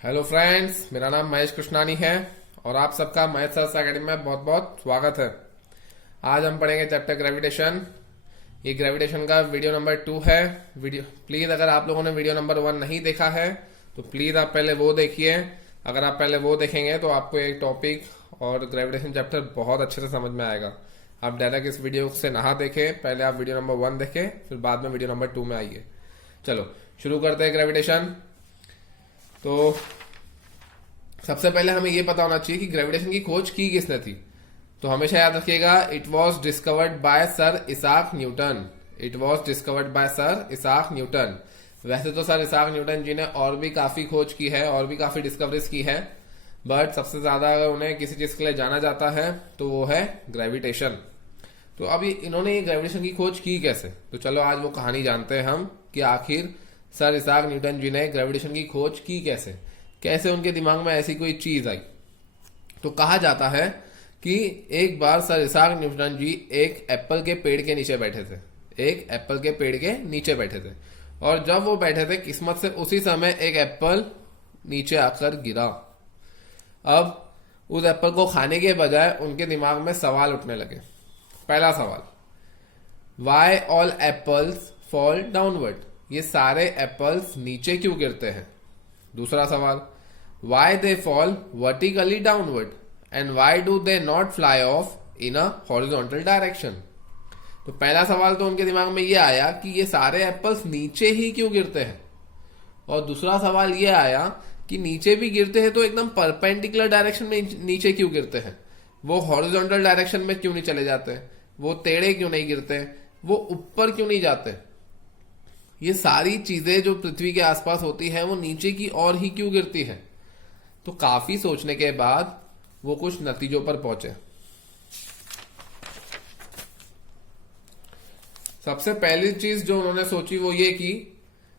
Hello friends, मेरा नाम महेश कृष्णानी है और आप सबका मैथ सर्च अकेडमी में बहुत बहुत स्वागत है। आज हम पढ़ेंगे चैप्टर ग्रेविटेशन। ये ग्रेविटेशन का वीडियो नंबर 2 है। वीडियो प्लीज, अगर आप लोगों ने वीडियो नंबर 1 नहीं देखा है तो प्लीज आप पहले वो देखिए। अगर आप पहले वो देखेंगे तो आपको एक टॉपिक और ग्रेविटेशन चैप्टर बहुत अच्छे से समझ में आएगा। आप डायरेक्ट इस वीडियो से नहा देखें, पहले आप वीडियो नंबर 1 देखें, फिर बाद में वीडियो नंबर 2 में आइए। चलो शुरू करते हैं ग्रेविटेशन। तो सबसे पहले हमें यह पता होना चाहिए कि ग्रेविटेशन की खोज की किसने थी। तो हमेशा याद रखिएगा, it was discovered by sir Isaac Newton. It was discovered by sir Isaac Newton. वैसे तो सर इसाक न्यूटन जी ने और भी काफी खोज की है और भी काफी डिस्कवरीज की है, बट सबसे ज्यादा अगर उन्हें किसी चीज के लिए जाना जाता है तो वो है ग्रेविटेशन। तो अब इन्होंने ये ग्रेविटेशन की खोज की कैसे, तो चलो आज वो कहानी जानते हैं हम कि आखिर सर इसाक न्यूटन जी ने ग्रेविटेशन की खोज की कैसे, कैसे उनके दिमाग में ऐसी कोई चीज आई। तो कहा जाता है कि एक बार सर इसाक न्यूटन जी एक एप्पल के पेड़ के नीचे बैठे थे। एक एप्पल के पेड़ के नीचे बैठे थे और जब वो बैठे थे, किस्मत से उसी समय एक एप्पल नीचे आकर गिरा। अब उस एप्पल को खाने के बजाय उनके दिमाग में सवाल उठने लगे। पहला सवाल, why all apples fall downward. ये सारे एप्पल्स नीचे क्यों गिरते हैं। दूसरा सवाल, why they fall vertically downward and why do they not fly of in a horizontal direction. तो पहला सवाल तो उनके दिमाग में ये आया कि ये सारे एप्पल्स नीचे ही क्यों गिरते हैं, और दूसरा सवाल ये आया कि नीचे भी गिरते हैं तो एकदम परपेंडिकुलर डायरेक्शन में नीचे क्यों गिरते हैं, वो हॉरिजॉन्टल डायरेक्शन में क्यों नहीं चले जाते, वो टेढ़े क्यों नहीं गिरते, वो ऊपर क्यों नहीं जाते। ये सारी चीजें जो पृथ्वी के आसपास होती है वो नीचे की ओर ही क्यों गिरती है। तो काफी सोचने के बाद वो कुछ नतीजों पर पहुंचे। सबसे पहली चीज जो उन्होंने सोची वो ये कि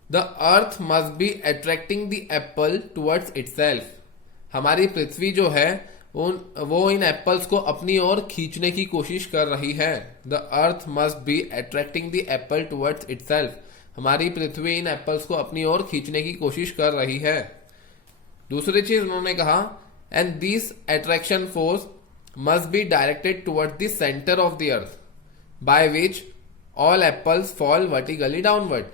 the earth must be attracting the Apple towards itself. हमारी पृथ्वी जो है वो इन एप्पल्स को अपनी ओर खींचने की कोशिश कर रही है। The earth must be attracting the Apple towards itself. हमारी पृथ्वी इन एप्पल्स को अपनी ओर खींचने की कोशिश कर रही है। दूसरी चीज उन्होंने कहा, and this attraction force must be directed toward the centre of the earth by which all apples fall vertically downward.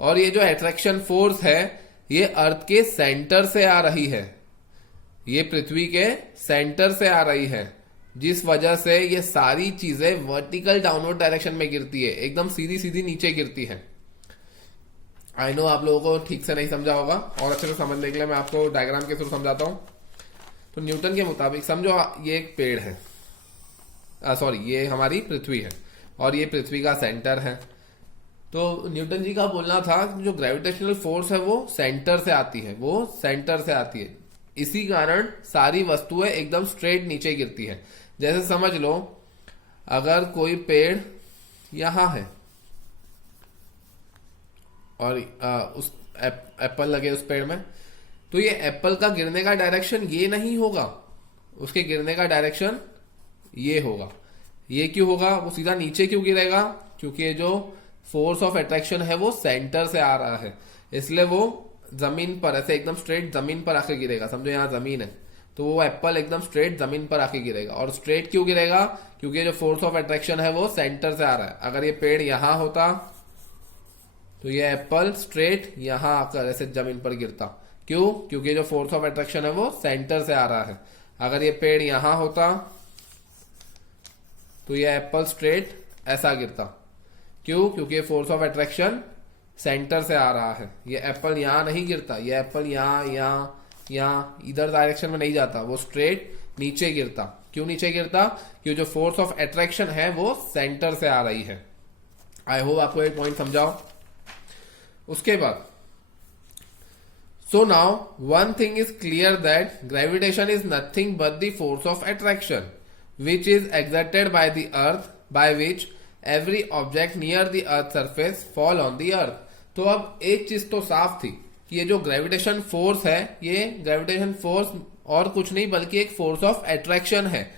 और ये जो अट्रैक्शन फोर्स है ये अर्थ के सेंटर से आ रही है, ये पृथ्वी के सेंटर से आ रही है, जिस वजह से ये सारी चीजें वर्टिकल डाउनवर्ड डायरेक्शन में गिरती है, एकदम सीधी सीधी नीचे गिरती है। आई नो आप लोगों को ठीक से नहीं समझा होगा, और अच्छे से समझने के लिए मैं आपको डायग्राम के थ्रू समझाता हूं। तो न्यूटन के मुताबिक समझो ये एक पेड़ है, सॉरी ये हमारी पृथ्वी है और ये पृथ्वी का सेंटर है। तो न्यूटन जी का बोलना था जो ग्रेविटेशनल फोर्स है वो सेंटर से आती है, वो सेंटर से आती है, इसी कारण सारी वस्तुएं एकदम स्ट्रेट नीचे गिरती है। जैसे समझ लो अगर कोई पेड़ यहां है और उस एप्पल लगे उस पेड़ में, तो ये एप्पल का गिरने का डायरेक्शन ये नहीं होगा, उसके गिरने का डायरेक्शन ये होगा। ये क्यों होगा, वो सीधा नीचे क्यों गिरेगा, क्योंकि ये जो फोर्स ऑफ अट्रैक्शन है वो सेंटर से आ रहा है, इसलिए वो जमीन पर ऐसे एकदम स्ट्रेट जमीन पर आके गिरेगा। समझो यहाँ जमीन है तो वो एप्पल एकदम स्ट्रेट जमीन पर आके गिरेगा। और स्ट्रेट क्यों गिरेगा, क्योंकि जो फोर्स ऑफ अट्रैक्शन है वो सेंटर से आ रहा है। अगर ये पेड़ यहां होता तो ये एप्पल स्ट्रेट यहां आकर ऐसे जमीन पर गिरता। क्यों, क्योंकि जो फोर्स ऑफ अट्रैक्शन है वो सेंटर से आ रहा है। अगर ये पेड़ यहां होता तो ये एप्पल स्ट्रेट ऐसा गिरता। क्यों, क्योंकि फोर्स ऑफ अट्रैक्शन सेंटर से आ रहा है। ये एप्पल यहां नहीं गिरता, ये एप्पल यहां इधर डायरेक्शन में नहीं जाता, वो स्ट्रेट नीचे गिरता। क्यों नीचे गिरता, क्योंकि जो फोर्स ऑफ अट्रैक्शन है वो सेंटर से आ रही है। आई होप आपको एक पॉइंट समझाओ। उसके बाद so now one thing is clear that gravitation is nothing but the force of attraction which is exerted by the earth by which every object near the earth surface fall on the earth. तो अब एक चीज तो साफ थी कि ये जो ग्रेविटेशन फोर्स है, ये ग्रेविटेशन फोर्स और कुछ नहीं बल्कि एक फोर्स ऑफ अट्रैक्शन है।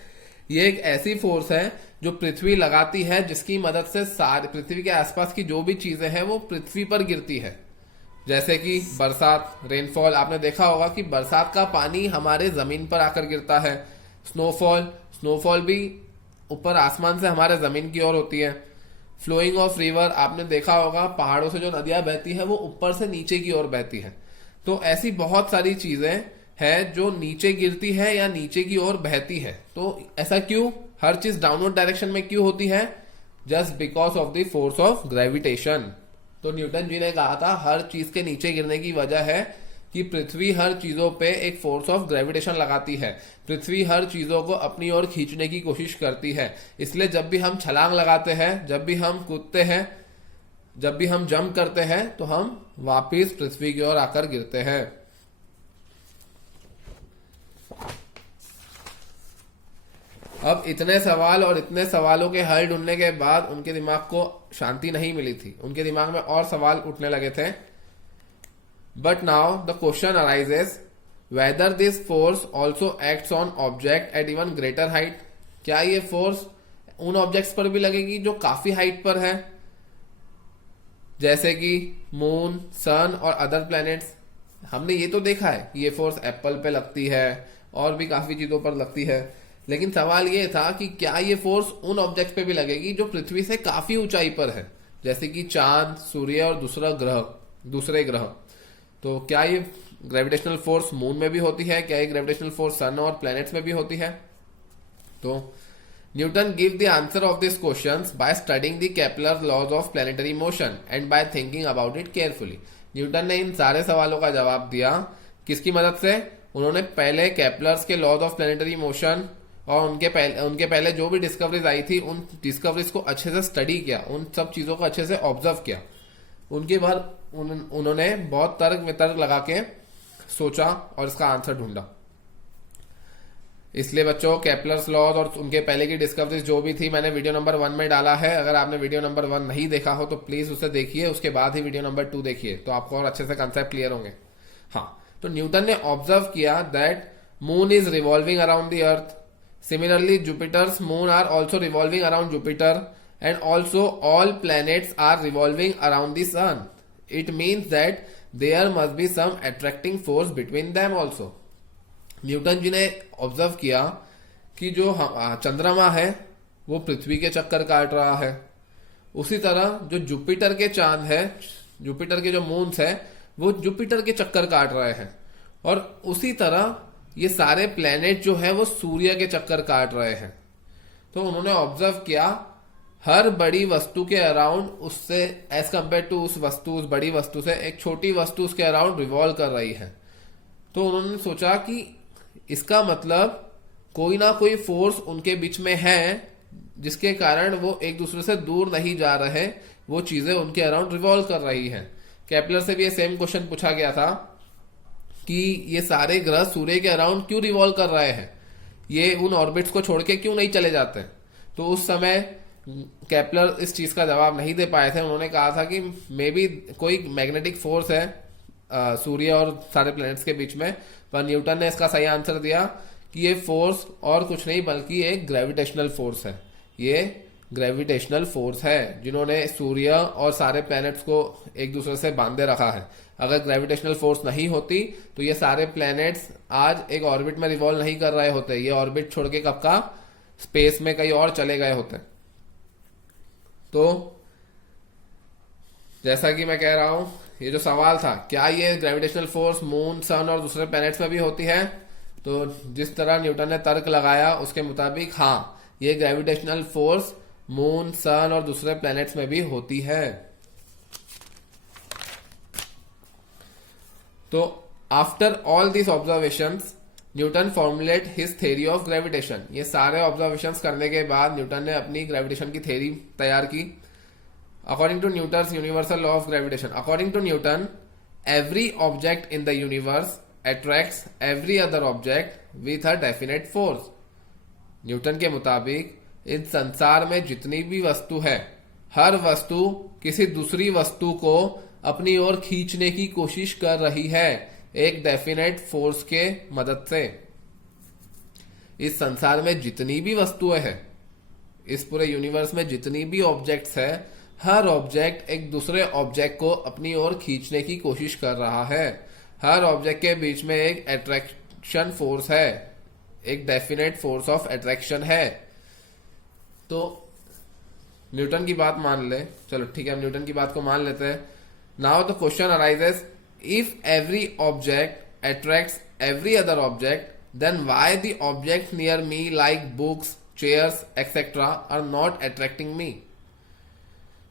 ये एक ऐसी फोर्स है जो पृथ्वी लगाती है, जिसकी मदद से सारी पृथ्वी के आसपास की जो भी चीजें हैं वो पृथ्वी पर गिरती है। जैसे कि बरसात, रेनफॉल। आपने देखा होगा कि बरसात का पानी हमारे जमीन पर आकर गिरता है। स्नोफॉल, स्नोफॉल भी ऊपर आसमान से हमारे जमीन की ओर होती है। फ्लोइंग ऑफ रिवर, आपने देखा होगा पहाड़ों से जो नदियां बहती है वो ऊपर से नीचे की ओर बहती है। तो ऐसी बहुत सारी चीजें हैं जो नीचे गिरती है या नीचे की ओर बहती है। तो ऐसा क्यों? हर चीज डाउनवर्ड डायरेक्शन में क्यों होती है? Just because of the force of gravitation. तो न्यूटन जी ने कहा था हर चीज के नीचे गिरने की वजह है कि पृथ्वी हर चीजों पे एक फोर्स ऑफ ग्रेविटेशन लगाती है। पृथ्वी हर चीजों को अपनी ओर खींचने की कोशिश करती है। इसलिए जब भी हम छलांग लगाते हैं, जब भी हम कूदते हैं, जब भी हम जंप करते हैं, तो हम वापिस पृथ्वी की ओर आकर गिरते हैं। अब इतने सवाल और इतने सवालों के हल ढूंढने के बाद उनके दिमाग को शांति नहीं मिली थी। उनके दिमाग में और सवाल उठने लगे थे। But now the question arises whether this force also acts on object at even greater height. क्या ये फोर्स उन ऑब्जेक्ट्स पर भी लगेगी जो काफी हाइट पर है, जैसे कि मून, सन और अदर प्लैनेट्स। हमने ये तो देखा है कि ये फोर्स एप्पल पे लगती है और भी काफी चीजों पर लगती है, लेकिन सवाल ये था कि क्या ये फोर्स उन ऑब्जेक्ट्स पे भी लगेगी जो पृथ्वी से काफी ऊंचाई पर है, जैसे कि चांद, सूर्य और दूसरे ग्रह। तो क्या ये ग्रेविटेशनल फोर्स मून में भी होती है? क्या ये ग्रेविटेशनल फोर्स सन और प्लैनेट्स में भी होती है? तो Newton give the answer of this questions by studying the Kepler laws of planetary motion and by thinking about it carefully. Newton ने इन सारे सवालों का जवाब दिया किसकी मदद से? उन्होंने पहले केपलर्स के लॉज ऑफ प्लैनेटरी मोशन और उनके पहले जो भी डिस्कवरीज आई थी उन डिस्कवरीज को अच्छे से स्टडी किया, उन सब चीजों को अच्छे से ऑब्जर्व किया। उनके बाद उन्होंने बहुत तर्क वितर्क लगा के सोचा और इसका आंसर ढूंढा। इसलिए बच्चों केपलर्स लॉज और उनके पहले की डिस्कवरीज जो भी थी मैंने वीडियो नंबर 1 में डाला है। अगर आपने वीडियो नंबर 1 नहीं देखा हो तो प्लीज उसे देखिए, उसके बाद ही वीडियो नंबर 2 देखिए, तो आपको और अच्छे से कंसेप्ट क्लियर होंगे। हाँ, तो न्यूटन ने ऑब्जर्व किया that moon is revolving around the earth. Similarly, Jupiter's moon are also revolving around Jupiter, and also all planets are revolving around the sun. It means that there must be some attracting force between them also. Newton ji ने observe किया कि जो चंद्रमा है वो पृथ्वी के चक्कर काट रहा है, उसी तरह जो जुपिटर के चांद है, जुपिटर के जो मून्स है वो जुपिटर के चक्कर काट रहे हैं, और उसी तरह ये सारे प्लेनेट जो है वो सूर्य के चक्कर काट रहे हैं। तो उन्होंने ऑब्जर्व किया हर बड़ी वस्तु के अराउंड उससे एज कंपेयर टू उस बड़ी वस्तु से एक छोटी वस्तु उसके अराउंड रिवॉल्व कर रही है। तो उन्होंने सोचा कि इसका मतलब कोई ना कोई फोर्स उनके बीच में है जिसके कारण वो एक दूसरे से दूर नहीं जा रहे, वो चीजें उनके अराउंड रिवॉल्व कर रही है। केपलर से भी ये सेम क्वेश्चन पूछा गया था कि ये सारे ग्रह सूर्य के अराउंड क्यों रिवॉल्व कर रहे हैं, ये उन ऑर्बिट्स को छोड़ के क्यों नहीं चले जाते। तो उस समय केपलर इस चीज का जवाब नहीं दे पाए थे। उन्होंने कहा था कि मे बी कोई मैग्नेटिक फोर्स है सूर्य और सारे प्लैनेट्स के बीच में, पर न्यूटन ने इसका सही आंसर दिया कि ये फोर्स और कुछ नहीं बल्कि एक ग्रेविटेशनल फोर्स है। ये ग्रेविटेशनल फोर्स है जिन्होंने सूर्य और सारे प्लैनेट्स को एक दूसरे से बांधे रखा है। अगर ग्रेविटेशनल फोर्स नहीं होती तो ये सारे प्लैनेट्स आज एक ऑर्बिट में रिवॉल्व नहीं कर रहे होते, ये ऑर्बिट छोड़ के कब का स्पेस में कहीं और चले गए होते। तो जैसा कि मैं कह रहा हूं, ये जो सवाल था क्या ये ग्रेविटेशनल फोर्स मून, सन और दूसरे प्लैनेट्स में भी होती है, तो जिस तरह न्यूटन ने तर्क लगाया उसके मुताबिक हाँ, ये ग्रेविटेशनल फोर्स मून, सन और दूसरे प्लैनेट्स में भी होती है। तो after all this observations Newton formulate his theory of gravitation. ये सारे ऑब्जर्वेशंस करने के बाद न्यूटन ने अपनी ग्रेविटेशन की थ्योरी तैयार की। According to Newton's universal law of gravitation, according to Newton every object in the universe attracts every other object with a definite force. Newton के मुताबिक इस संसार में जितनी भी वस्तु है, हर वस्तु किसी दूसरी वस्तु को अपनी ओर खींचने की कोशिश कर रही है एक डेफिनेट फोर्स के मदद से। इस संसार में जितनी भी वस्तुएं हैं, इस पूरे यूनिवर्स में जितनी भी ऑब्जेक्ट्स है, हर ऑब्जेक्ट एक दूसरे ऑब्जेक्ट को अपनी ओर खींचने की कोशिश कर रहा है। हर ऑब्जेक्ट के बीच में एक अट्रैक्शन फोर्स है, एक डेफिनेट फोर्स ऑफ अट्रैक्शन है। तो न्यूटन की बात मान ले, चलो ठीक है, हम न्यूटन की बात को मान लेते हैं। Now the question arises, if every object attracts every other object, then why the object near me like books, chairs etcetera are not attracting me.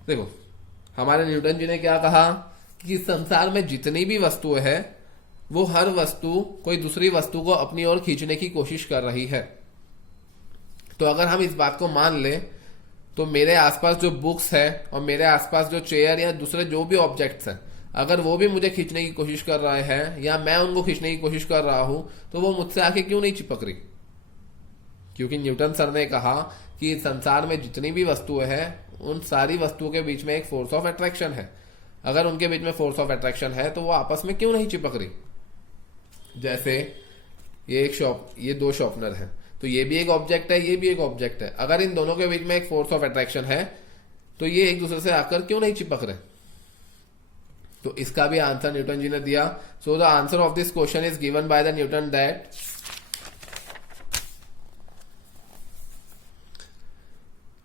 देखो, हमारे न्यूटन जी ने क्या कहा कि संसार में जितनी भी वस्तुएं हैं वो हर वस्तु कोई दूसरी वस्तु को अपनी ओर खींचने की कोशिश कर रही है। तो अगर हम इस बात को मान ले तो मेरे आसपास जो बुक्स है और मेरे आसपास जो चेयर या दूसरे जो भी ऑब्जेक्ट्स हैं, अगर वो भी मुझे खींचने की कोशिश कर रहे हैं या मैं उनको खींचने की कोशिश कर रहा हूं, तो वो मुझसे आके क्यों नहीं चिपक रही? क्योंकि न्यूटन सर ने कहा कि संसार में जितनी भी वस्तुएं हैं उन सारी वस्तुओं के बीच में एक फोर्स ऑफ अट्रैक्शन है। अगर उनके बीच में फोर्स ऑफ अट्रैक्शन है तो वो आपस में क्यों नहीं चिपक रही? जैसे ये दो शॉर्पनर है, तो ये भी एक ऑब्जेक्ट है, ये भी एक ऑब्जेक्ट है। अगर इन दोनों के बीच में एक फोर्स ऑफ अट्रैक्शन है तो ये एक दूसरे से आकर क्यों नहीं चिपक रहे? तो इसका भी आंसर न्यूटन जी ने दिया। So the answer of this question is given by the Newton that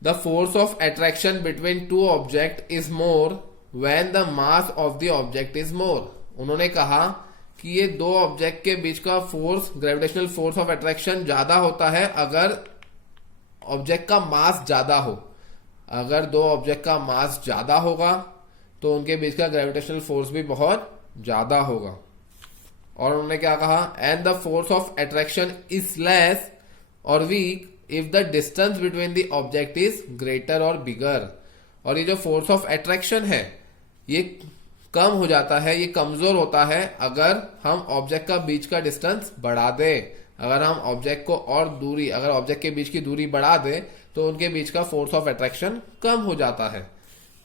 the force of attraction between two object is more when the mass of the object is more. उन्होंने कहा कि ये दो object के बीच का force, gravitational force of attraction ज्यादा होता है अगर ऑब्जेक्ट का मास ज्यादा हो। अगर दो ऑब्जेक्ट का मास ज्यादा होगा तो उनके बीच का ग्रेविटेशनल फोर्स भी बहुत ज्यादा होगा। और उन्होंने क्या कहा, and the force of attraction is less और weak if the distance between the object is greater और बिगर। और ये जो फोर्स ऑफ अट्रैक्शन है ये कम हो जाता है, ये कमजोर होता है अगर हम ऑब्जेक्ट का बीच का डिस्टेंस बढ़ा दे। अगर हम ऑब्जेक्ट को और दूरी, अगर ऑब्जेक्ट के बीच की दूरी बढ़ा दे तो उनके बीच का फोर्स ऑफ अट्रैक्शन कम हो जाता है।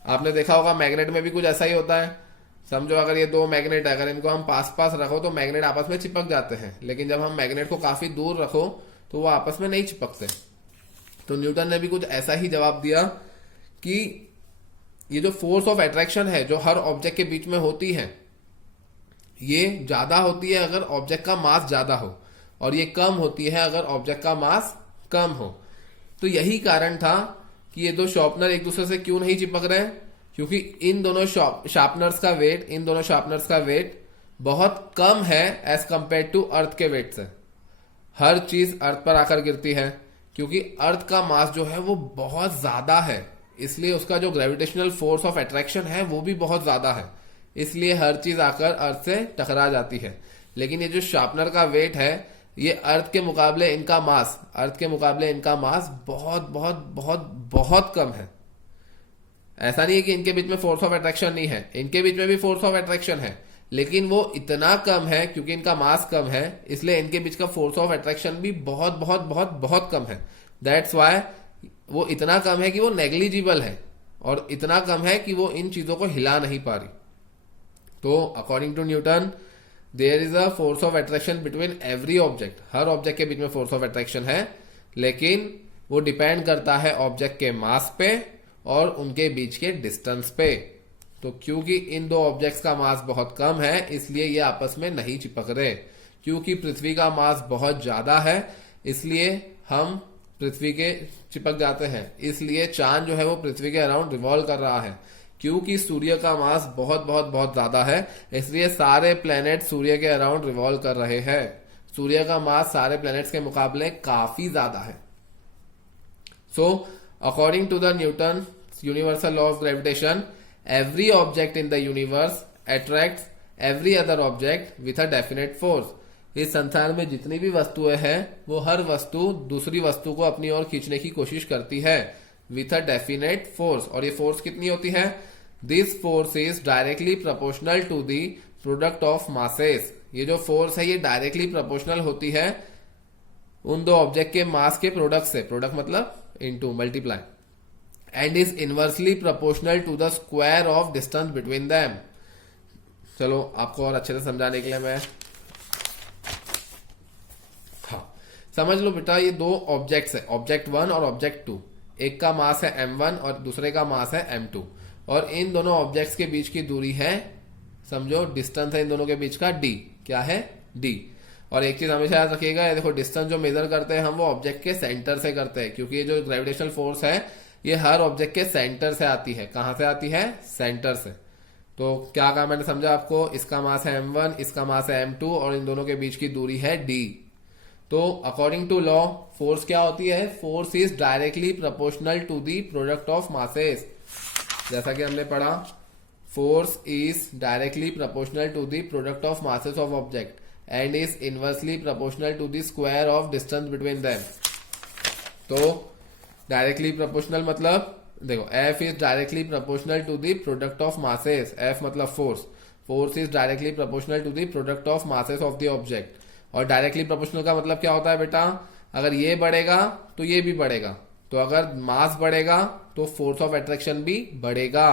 आपने देखा होगा मैग्नेट में भी कुछ ऐसा ही होता है। समझो अगर ये दो मैग्नेट है, अगर इनको हम पास पास रखो तो मैग्नेट आपस में चिपक जाते हैं, लेकिन जब हम मैग्नेट को काफी दूर रखो तो वो आपस में नहीं चिपकते। तो न्यूटन ने भी कुछ ऐसा ही जवाब दिया कि ये जो फोर्स ऑफ अट्रैक्शन है जो हर ऑब्जेक्ट के बीच में होती है, ये ज्यादा होती है अगर ऑब्जेक्ट का मास ज्यादा हो और ये कम होती है अगर ऑब्जेक्ट का मास कम हो। तो यही कारण था कि ये दो शार्पनर एक दूसरे से क्यों नहीं चिपक रहे, क्योंकि इन दोनों शार्पनर्स का वेट बहुत कम है एज कंपेयर टू अर्थ के वेट से। हर चीज अर्थ पर आकर गिरती है क्योंकि अर्थ का मास जो है वो बहुत ज्यादा है, इसलिए उसका जो ग्रेविटेशनल फोर्स ऑफ अट्रैक्शन है वो भी बहुत ज्यादा है, इसलिए हर चीज आकर अर्थ से टकरा जाती है। लेकिन ये जो शार्पनर का वेट है ये अर्थ के मुकाबले इनका मास बहुत बहुत बहुत बहुत कम है। ऐसा नहीं है कि इनके बीच में फोर्स ऑफ अट्रैक्शन नहीं है, इनके बीच में भी फोर्स ऑफ अट्रैक्शन है, लेकिन वो इतना कम है क्योंकि इनका मास कम है, इसलिए इनके बीच का फोर्स ऑफ अट्रैक्शन भी बहुत बहुत बहुत बहुत कम है। दैट्स वाई वो इतना कम है कि वो नेग्लिजिबल है और इतना कम है कि वो इन चीजों को हिला नहीं पा रही। तो according to Newton there is a force of attraction between every object. हर ऑब्जेक्ट के बीच में फोर्स ऑफ अट्रैक्शन है, लेकिन वो डिपेंड करता है ऑब्जेक्ट के मास पे और उनके बीच के डिस्टेंस पे। तो क्योंकि इन दो ऑब्जेक्ट्स का मास बहुत कम है इसलिए ये आपस में नहीं चिपक रहे। क्योंकि पृथ्वी का मास बहुत ज्यादा है इसलिए हम पृथ्वी के चिपक जाते हैं, इसलिए चांद जो है वो पृथ्वी के अराउंड रिवॉल्व कर रहा है। क्योंकि सूर्य का मास बहुत बहुत बहुत ज्यादा है इसलिए सारे प्लैनेट सूर्य के अराउंड रिवॉल्व कर रहे हैं। सूर्य का मास सारे प्लैनेट्स के मुकाबले काफी ज्यादा है। So according to the Newton universal law of gravitation, every object in the universe attracts every other object with a definite force। इस संसार में जितनी भी वस्तुएं हैं वो हर वस्तु दूसरी वस्तु को अपनी ओर खींचने की कोशिश करती है with a definite force। और ये फोर्स कितनी होती है? This force is directly proportional to the product of masses। ये जो फोर्स है ये डायरेक्टली प्रोपोर्शनल होती है उन दो ऑब्जेक्ट के मास के प्रोडक्ट से। प्रोडक्ट मतलब into, multiply. And is inversely proportional to the square of distance between them. चलो आपको और अच्छे से समझाने के लिए मैं समझ लो बेटा, ये दो ऑब्जेक्ट्स है, ऑब्जेक्ट 1 और ऑब्जेक्ट 2। एक का मास है m1 और दूसरे का मास है m2। और इन दोनों ऑब्जेक्ट्स के बीच की दूरी है, समझो डिस्टेंस है इन दोनों के बीच का d, क्या है d। और एक चीज हमेशा याद रखिएगा, देखो डिस्टेंस जो मेजर करते हैं हम वो ऑब्जेक्ट के सेंटर से करते हैं, क्योंकि ये जो ग्रेविटेशनल फोर्स है ये हर ऑब्जेक्ट के सेंटर से आती है। कहां से आती है? सेंटर से। तो क्या कहा मैंने, समझा आपको? इसका मास है m1, इसका मास है m2 और इन दोनों के बीच की दूरी है d। तो अकॉर्डिंग टू लॉ फोर्स क्या होती है? Force is directly proportional to the product of masses. जैसा कि हमने पढ़ा, force is directly proportional to the product of masses of object and is inversely proportional to the square of distance between them. तो directly proportional मतलब देखो, F is directly proportional to the product of masses. F मतलब force, force is directly proportional to the product of masses of the object. और directly proportional का मतलब क्या होता है बेटा? अगर ये बढ़ेगा तो ये भी बढ़ेगा, तो अगर मास बढ़ेगा तो फोर्स ऑफ अट्रैक्शन भी बढ़ेगा।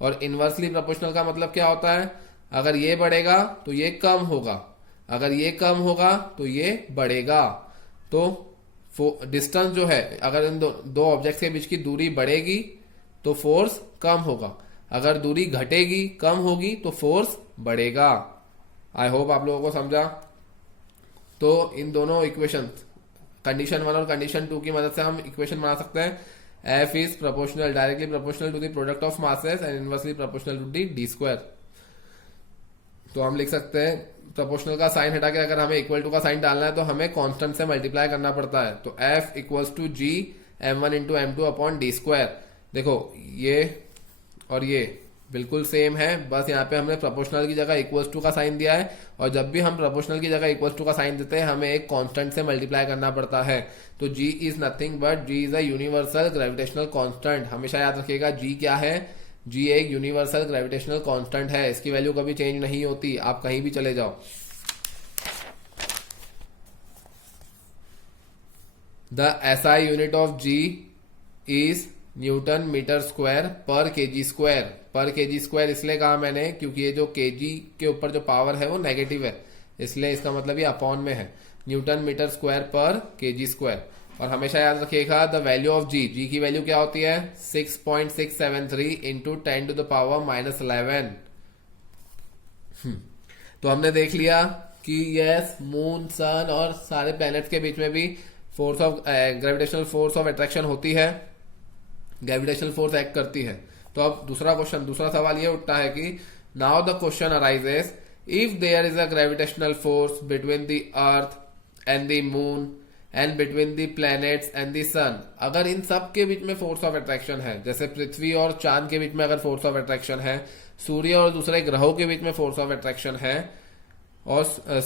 और इनवर्सली प्रोपोर्शनल का मतलब क्या होता है? अगर ये बढ़ेगा तो ये कम होगा, अगर ये कम होगा तो ये बढ़ेगा। तो डिस्टेंस जो है, अगर इन दो ऑब्जेक्ट्स के बीच की दूरी बढ़ेगी तो फोर्स कम होगा, अगर दूरी घटेगी, कम होगी तो फोर्स बढ़ेगा। आई होप आप लोगों को समझा। तो इन दोनों इक्वेशन, कंडीशन 1 और कंडीशन 2 की मदद से हम इक्वेशन बना सकते हैं। F is proportional, directly proportional to the product of मासेस एंड इनवर्सली प्रोपोर्शनल टू द d स्क्वायर। तो हम लिख सकते हैं, प्रोपोर्शनल का साइन हटा के अगर हमें इक्वल टू का साइन डालना है तो हमें कांस्टेंट से मल्टीप्लाई करना पड़ता है। तो F equals to G m1 into m2 upon d square. देखो ये और ये बिल्कुल सेम है, बस यहाँ पे हमने प्रोपोर्शनल की जगह इक्वल्स टू का साइन दिया है। और जब भी हम प्रोपोर्शनल की जगह इक्वल्स टू का साइन देते हैं हमें एक कांस्टेंट से मल्टीप्लाई करना पड़ता है। तो G is nothing but G is a universal gravitational constant. हमेशा याद रखिएगा G क्या है? G एक यूनिवर्सल ग्रेविटेशनल कांस्टेंट है, इसकी वैल्यू कभी चेंज नहीं होती, आप कहीं भी चले जाओ। The SI unit of G is Newton metre square per kg square. Per kg square इसलिए कहा मैंने क्योंकि ये जो केजी के ऊपर जो पावर है वो नेगेटिव है, इसलिए इसका मतलब ये अपॉन में है। Newton metre square per kg square. और हमेशा याद रखिएगा द वैल्यू ऑफ जी, जी की वैल्यू क्या होती है? 6.673 इंटू 10 टू द पावर -11। तो हमने देख लिया कि यस, मून, सन और सारे प्लैनेट्स के बीच में भी force of gravitational force of attraction होती है, ग्रेविटेशनल फोर्स एक्ट करती है। तो अब दूसरा सवाल ये उठता है कि now the question arises, if there is a gravitational force between the earth and the moon and between the planets and the sun, अगर इन सब के बीच में फोर्स ऑफ अट्रैक्शन है, जैसे पृथ्वी और चांद के बीच में अगर फोर्स ऑफ अट्रैक्शन है, सूर्य और दूसरे ग्रहों के बीच में फोर्स ऑफ अट्रैक्शन है, और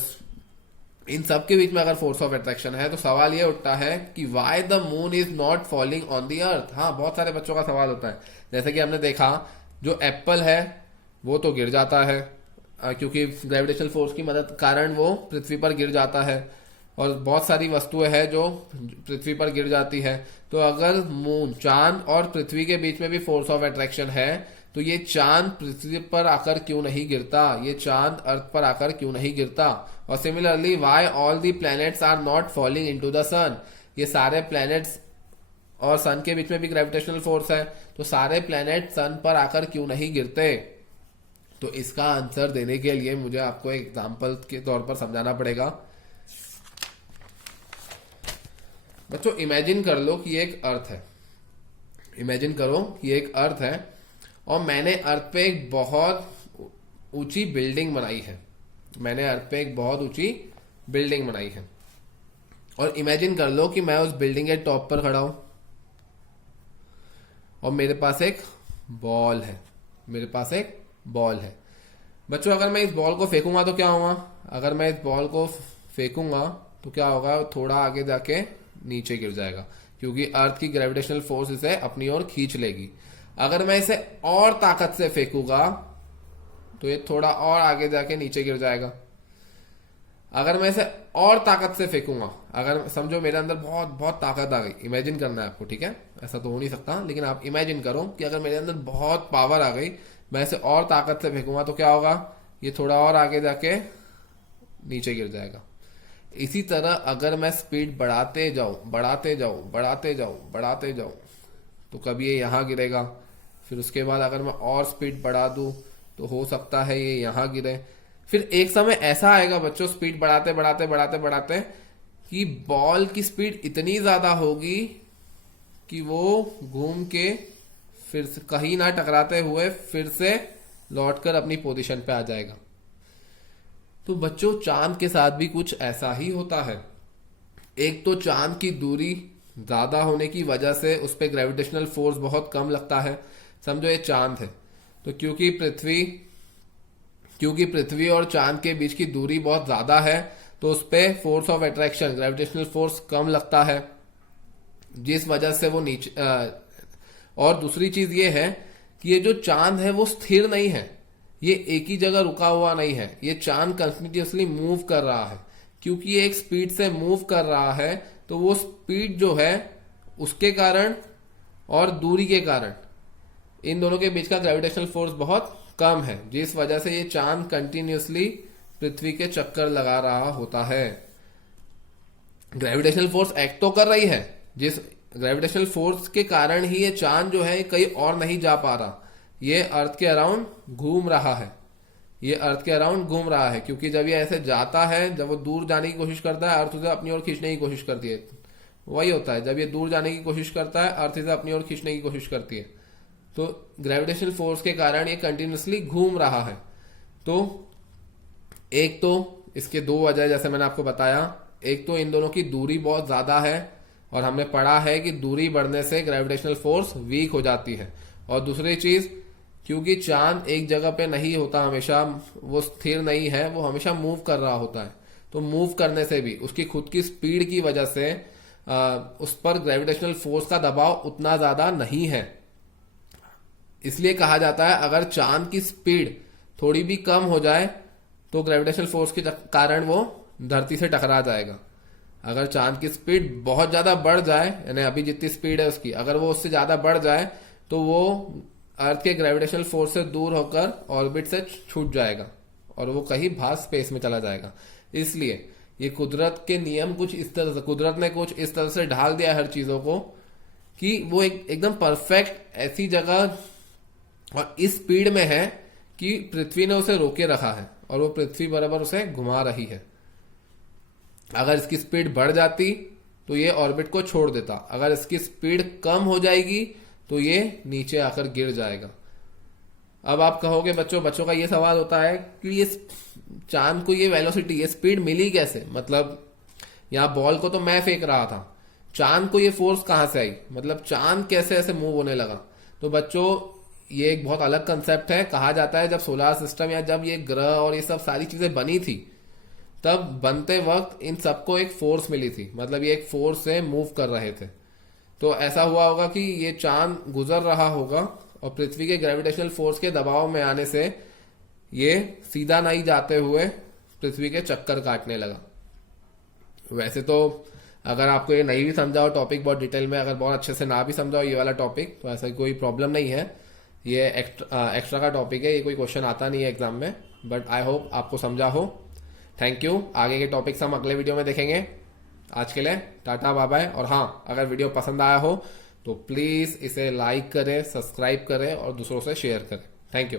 इन सब के बीच में अगर फोर्स ऑफ अट्रैक्शन है, तो सवाल ये उठता है कि why the moon is not falling on the earth. हाँ, बहुत सारे बच्चों का सवाल होता है। जैसे कि हमने देखा जो एप्पल है वो तो गिर जाता है, क्योंकि ग्रेविटेशनल फोर्स की मदद कारण वो पृथ्वी पर गिर जाता है, और बहुत सारी वस्तुएं हैं जो पृथ्वी पर गिर जाती है। तो अगर मून, चांद और पृथ्वी के बीच में भी फोर्स ऑफ अट्रैक्शन है, तो ये चांद पृथ्वी पर आकर क्यों नहीं गिरता, ये चांद अर्थ पर आकर क्यों नहीं गिरता। और similarly why all the planets are not falling into the sun, ये सारे प्लैनेट्स और सन के बीच में भी ग्रेविटेशनल फोर्स है, तो सारे प्लैनेट सन पर आकर क्यों नहीं गिरते। तो इसका आंसर देने के लिए मुझे आपको एक एग्जाम्पल के तौर पर समझाना पड़ेगा। बच्चों इमेजिन कर लो कि एक अर्थ है, इमेजिन करो कि एक अर्थ है और मैंने अर्थ पे एक बहुत ऊंची बिल्डिंग बनाई है, मैंने अर्थ पे एक बहुत ऊंची बिल्डिंग बनाई है। और इमेजिन कर लो कि मैं उस बिल्डिंग के टॉप पर खड़ा हूं और मेरे पास एक बॉल है, मेरे पास एक बॉल है। बच्चों अगर मैं इस बॉल को फेंकूंगा तो क्या होगा? अगर मैं इस बॉल को फेंकूंगा तो क्या होगा? थोड़ा आगे जाके नीचे गिर जाएगा, क्योंकि अर्थ की ग्रेविटेशनल फोर्स इसे अपनी ओर खींच लेगी। अगर मैं इसे और ताकत से फेंकूंगा तो ये थोड़ा और आगे जाके नीचे गिर जाएगा। अगर मैं इसे और ताकत से फेंकूंगा, अगर समझो मेरे अंदर बहुत बहुत ताकत आ गई, इमेजिन करना है आपको, ठीक है, ऐसा तो हो नहीं सकता, लेकिन आप इमेजिन करो कि अगर मेरे अंदर बहुत पावर आ गई, मैं इसे और ताकत से फेंकूंगा तो क्या होगा? ये थोड़ा और आगे जाके नीचे गिर जाएगा। इसी तरह अगर मैं स्पीड बढ़ाते जाऊं, बढ़ाते जाऊं, बढ़ाते जाऊं, बढ़ाते जाऊं, तो कभी ये यहां गिरेगा, फिर उसके बाद अगर मैं और स्पीड बढ़ा दूं तो हो सकता है ये यहाँ गिरे। फिर एक समय ऐसा आएगा बच्चों, स्पीड बढ़ाते बढ़ाते बढ़ाते बढ़ाते कि बॉल की स्पीड इतनी ज्यादा होगी कि वो घूम के फिर से कहीं ना टकराते हुए फिर से लौटकर अपनी पोजीशन पे आ जाएगा। तो बच्चों चांद के साथ भी कुछ ऐसा ही होता है। एक तो चांद की दूरी ज्यादा होने की वजह से उस पर ग्रेविटेशनल फोर्स बहुत कम लगता है। समझो ये चांद है, तो क्योंकि पृथ्वी और चांद के बीच की दूरी बहुत ज्यादा है तो उस पर force of attraction gravitational force कम लगता है, जिस वजह से वो नीचे और दूसरी चीज ये है कि ये जो चांद है वो स्थिर नहीं है, ये एक ही जगह रुका हुआ नहीं है, ये चांद कंटिन्यूसली मूव कर रहा है। क्योंकि ये एक स्पीड से मूव कर रहा है तो वो स्पीड जो है उसके कारण और दूरी के कारण इन दोनों के बीच का ग्रेविटेशनल फोर्स बहुत कम है, जिस वजह से ये चांद कंटिन्यूसली पृथ्वी के चक्कर लगा रहा होता है। ग्रेविटेशनल फोर्स एक्ट तो कर रही है, जिस ग्रेविटेशनल फोर्स के कारण ही ये चांद जो है कहीं और नहीं जा पा रहा, ये अर्थ के अराउंड घूम रहा है, ये अर्थ के अराउंड घूम रहा है। क्योंकि जब ये ऐसे जाता है, जब वो दूर जाने की कोशिश करता है, अर्थ उसे अपनी ओर खींचने की कोशिश करती है। वही होता है, जब ये दूर जाने की कोशिश करता है, अर्थ इसे अपनी ओर खींचने की कोशिश करती है। तो ग्रेविटेशनल फोर्स के कारण ये कंटिन्यूसली घूम रहा है। तो एक तो इसके दो वजह जैसे मैंने आपको बताया, एक तो इन दोनों की दूरी बहुत ज्यादा है और हमने पढ़ा है कि दूरी बढ़ने से ग्रेविटेशनल फोर्स वीक हो जाती है। और दूसरी चीज, क्योंकि चांद एक जगह पे नहीं होता हमेशा, वो स्थिर नहीं है, वो हमेशा मूव कर रहा होता है। तो मूव करने से भी उसकी खुद की स्पीड की वजह से उस पर ग्रेविटेशनल फोर्स का दबाव उतना ज्यादा नहीं है। इसलिए कहा जाता है अगर चांद की स्पीड थोड़ी भी कम हो जाए तो ग्रेविटेशनल फोर्स के कारण वो धरती से टकरा जाएगा। अगर चांद की स्पीड बहुत ज्यादा बढ़ जाए, यानी अभी जितनी स्पीड है उसकी, अगर वो उससे ज्यादा बढ़ जाए तो वो अर्थ के ग्रेविटेशनल फोर्स से दूर होकर ऑर्बिट से छूट जाएगा और वो कहीं बाहर स्पेस में चला जाएगा। इसलिए ये कुदरत के नियम कुछ इस तरह से, कुदरत ने कुछ इस तरह से ढाल दिया हर चीजों को कि वो एकदम परफेक्ट ऐसी जगह और इस स्पीड में है कि पृथ्वी ने उसे रोके रखा है और वो पृथ्वी बराबर उसे घुमा रही है। अगर इसकी स्पीड बढ़ जाती तो ये ऑर्बिट को छोड़ देता, अगर इसकी स्पीड कम हो जाएगी तो ये नीचे आकर गिर जाएगा। अब आप कहोगे बच्चों का ये सवाल होता है कि ये चांद को ये वेलोसिटी, ये स्पीड मिली कैसे? मतलब यहाँ बॉल को तो मैं फेंक रहा था, चांद को ये फोर्स कहां से आई? मतलब चांद कैसे ऐसे मूव होने लगा? तो बच्चों ये एक बहुत अलग कंसेप्ट है। कहा जाता है जब सोलर सिस्टम या जब ये ग्रह और ये सब सारी चीजें बनी थी, तब बनते वक्त इन सबको एक फोर्स मिली थी, मतलब ये एक फोर्स से मूव कर रहे थे। तो ऐसा हुआ होगा कि ये चांद गुजर रहा होगा और पृथ्वी के ग्रेविटेशनल फोर्स के दबाव में आने से ये सीधा नहीं जाते हुए पृथ्वी के चक्कर काटने लगा। वैसे तो अगर आपको ये नहीं भी समझा हो टॉपिक बहुत डिटेल में, अगर बहुत अच्छे से ना भी समझा हो ये वाला टॉपिक, तो ऐसा कोई प्रॉब्लम नहीं है। ये एक्स्ट्रा का टॉपिक है, ये कोई क्वेश्चन आता नहीं है एग्जाम में, बट आई होप आपको समझा हो। Thank you. आगे के टॉपिक्स हम अगले वीडियो में देखेंगे। आज के लिए टाटा बाय बाय। और हाँ, अगर वीडियो पसंद आया हो तो प्लीज इसे लाइक करें, सब्सक्राइब करें और दूसरों से शेयर करें। Thank you.